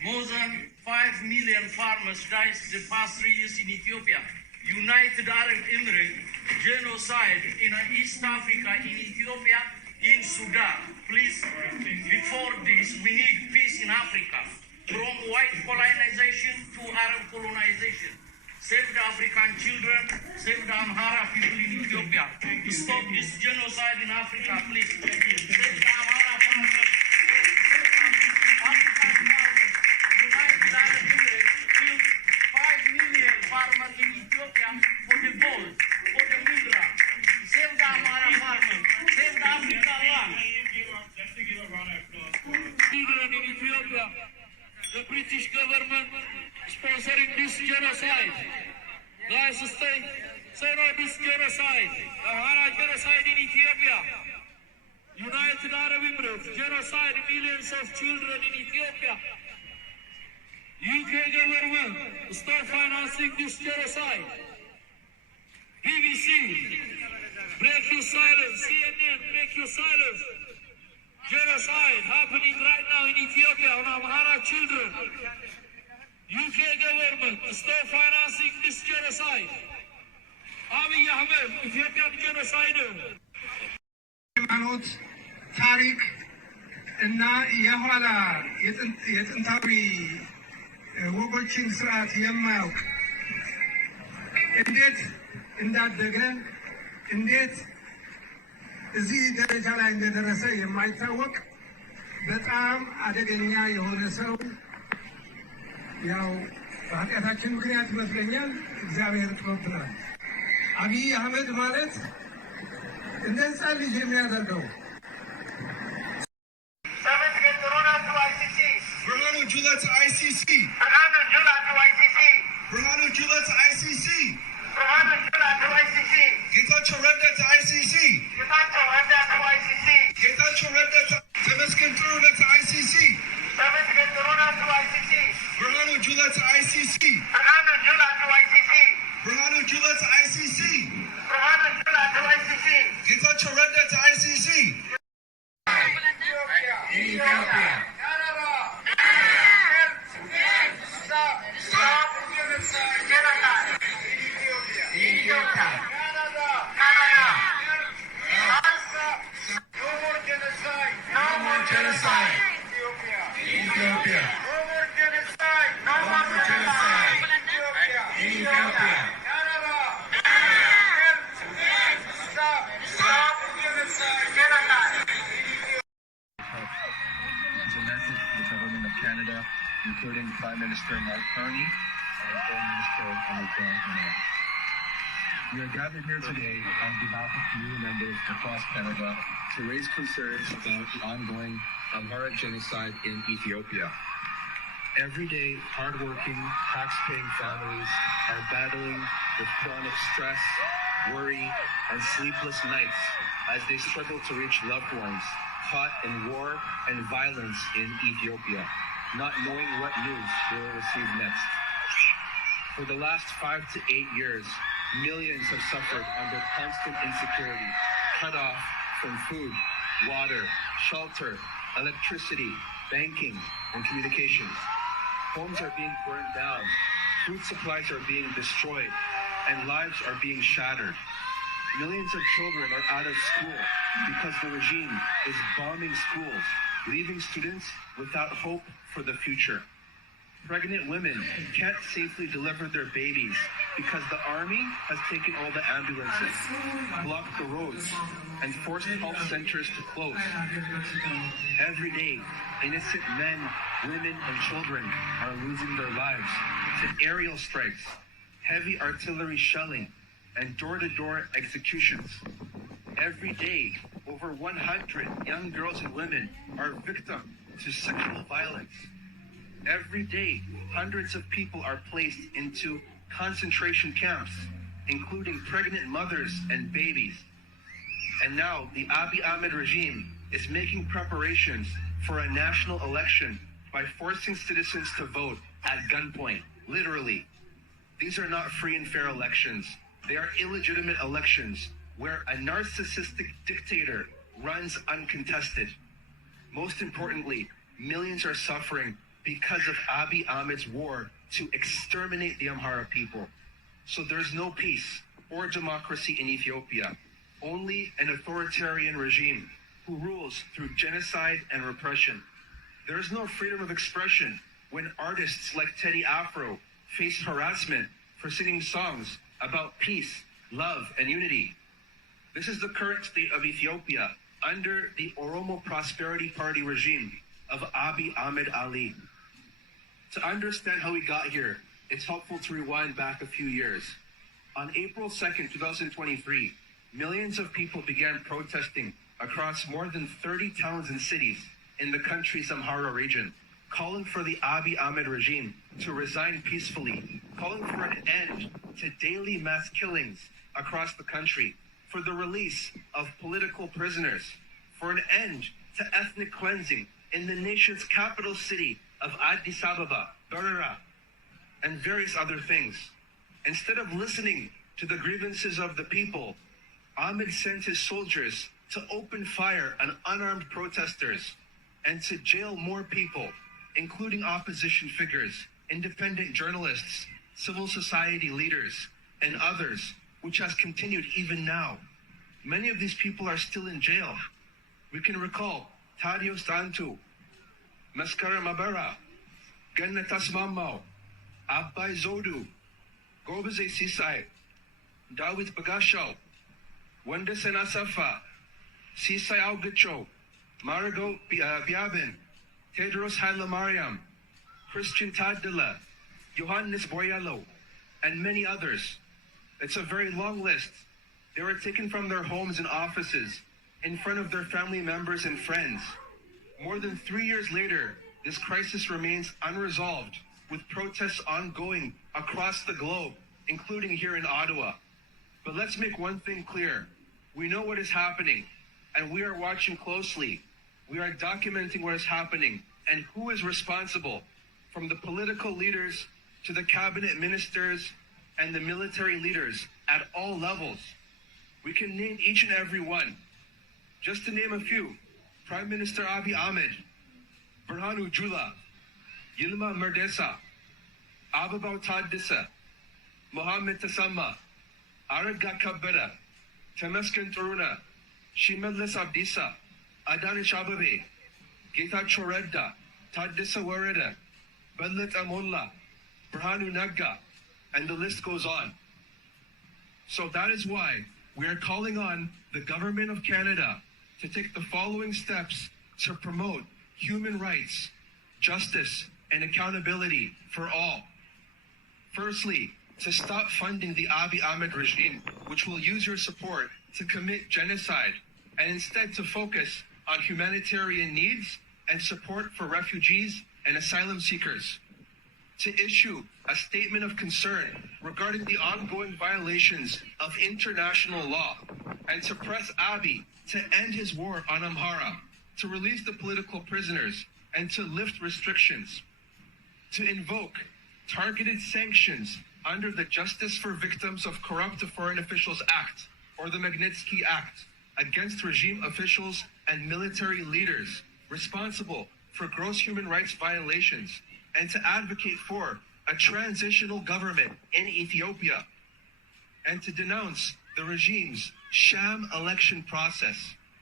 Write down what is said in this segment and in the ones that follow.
More than 5 million farmers died the past 3 years in Ethiopia. United Arab Emirates, genocide in East Africa, in Ethiopia, in Sudan. Please, before this, we need peace in Africa. From white colonization to Arab colonization. Save the African children, save the Amhara people in Ethiopia. Stop this genocide in Africa, please. Save the Amhara people. African farmers, United Arab Emirates killed 5 million farmers in Ethiopia for the gold, for the mineral. Save the Amhara farmers, save the African land. Children in Ethiopia, the British government sponsoring this genocide. Guys, say no this genocide. The Amhara genocide in Ethiopia. United Arab Emirates, genocide millions of children in Ethiopia. UK government, stop financing this genocide. BBC, break your silence. CNN, break your silence. Genocide happening right now in Ethiopia on Amhara children. UK government, stop financing this genocide. Ahmed, Ethiopian genocide. ታሪክ እና የኋላ የጥንታዊ ወጎችን ስርዓት የማያውቅ እንዴት እንዳደገ እንዴት እዚህ ደረጃ ላይ እንደደረሰ የማይታወቅ በጣም አደገኛ የሆነ ሰው ያው በኃጢአታችን ምክንያት ይመስለኛል እግዚአብሔር ጥሎብናል። አብይ አህመድ ማለት እንደ ሕፃን ልጅ የሚያደርገው Jula to ICC. Burhanu Jula to ICC. Getachew Reda to ICC. Getachew Reda to Temesgen Turuna to ICC. Burhanu Jula to ICC. Burhanu Jula to ICC. Getachew Reda to ICC. Ethiopia. Canada, including Prime Minister Mark Carney and Foreign Minister Anuprah. We are gathered here today on behalf of community members across Canada to raise concerns about the ongoing Amhara genocide in Ethiopia. Every day, hardworking, tax-paying families are battling with chronic stress, worry, and sleepless nights as they struggle to reach loved ones caught in war and violence in Ethiopia, not knowing what news they will receive next. For the last 5 to 8 years, millions have suffered under constant insecurity, cut off from food, water, shelter, electricity, banking, and communications. Homes are being burned down, food supplies are being destroyed, and lives are being shattered. Millions of children are out of school because the regime is bombing schools, leaving students without hope for the future. Pregnant women can't safely deliver their babies because the army has taken all the ambulances, blocked the roads, and forced health centers to close. Every day, innocent men, women, and children are losing their lives to aerial strikes, heavy artillery shelling, and door-to-door executions. Every day, over 100 young girls and women are victim to sexual violence. Every day, hundreds of people are placed into concentration camps, including pregnant mothers and babies. And now, the Abiy Ahmed regime is making preparations for a national election by forcing citizens to vote at gunpoint, literally. These are not free and fair elections. They are illegitimate elections where a narcissistic dictator runs uncontested. Most importantly, millions are suffering because of Abiy Ahmed's war to exterminate the Amhara people. So there's no peace or democracy in Ethiopia, only an authoritarian regime who rules through genocide and repression. There is no freedom of expression when artists like Teddy Afro face harassment for singing songs about peace, love, and unity. This is the current state of Ethiopia under the Oromo Prosperity Party regime of Abiy Ahmed Ali. To understand how we got here, it's helpful to rewind back a few years. On April 2nd, 2023, millions of people began protesting across more than 30 towns and cities in the country's Amhara region, calling for the Abiy Ahmed regime to resign peacefully, calling for an end to daily mass killings across the country, for the release of political prisoners, for an end to ethnic cleansing in the nation's capital city of Addis Ababa, Beira, and various other things. Instead of listening to the grievances of the people, Ahmed sent his soldiers to open fire on unarmed protesters and to jail more people, including opposition figures, independent journalists, civil society leaders, and others, which has continued even now. Many of these people are still in jail. We can recall Tadio Stantu, Maskara Mabara, Ganna Tasmamau, Abbai Zodu, Gobaze Sisai, Dawit Bagashau, Wanda Senasafa, Sisai Augacho, Marigo Biabin, Tedros Hailemariam, Christian Tadila, Johannes Boyalo, and many others. It's a very long list. They were taken from their homes and offices in front of their family members and friends. More than 3 years later, this crisis remains unresolved, with protests ongoing across the globe, including here in Ottawa. But let's make one thing clear. We know what is happening, and we are watching closely. We are documenting what is happening and who is responsible, from the political leaders to the cabinet ministers and the military leaders at all levels. We can name each and every one. Just to name a few: Prime Minister Abiy Ahmed, Berhanu Jula, Yilma Merdesa, Ababao Taddisa, Mohammed Tasamma, Araga Kabera, Temeskin Turuna, Shimelis Abdisa, Adanish Ababe, Getachew Redda, Taddisa Wareda, Bedlet Amolla, Berhanu Nagga, and the list goes on. So that is why we are calling on the Government of Canada to take the following steps to promote human rights, justice, and accountability for all. Firstly, to stop funding the Abiy Ahmed regime, which will use your support to commit genocide, and instead to focus on humanitarian needs and support for refugees and asylum seekers. To issue a statement of concern regarding the ongoing violations of international law, and to press Abiy to end his war on Amhara, to release the political prisoners, and to lift restrictions. To invoke targeted sanctions under the Justice for Victims of Corrupt Foreign Officials Act, or the Magnitsky Act, against regime officials and military leaders responsible for gross human rights violations, and to advocate for a transitional government in Ethiopia, and to denounce the regime's sham election process.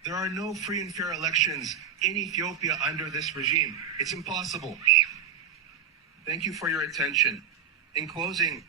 There are no free and fair elections in Ethiopia under this regime. It's impossible. Thank you for your attention. In closing,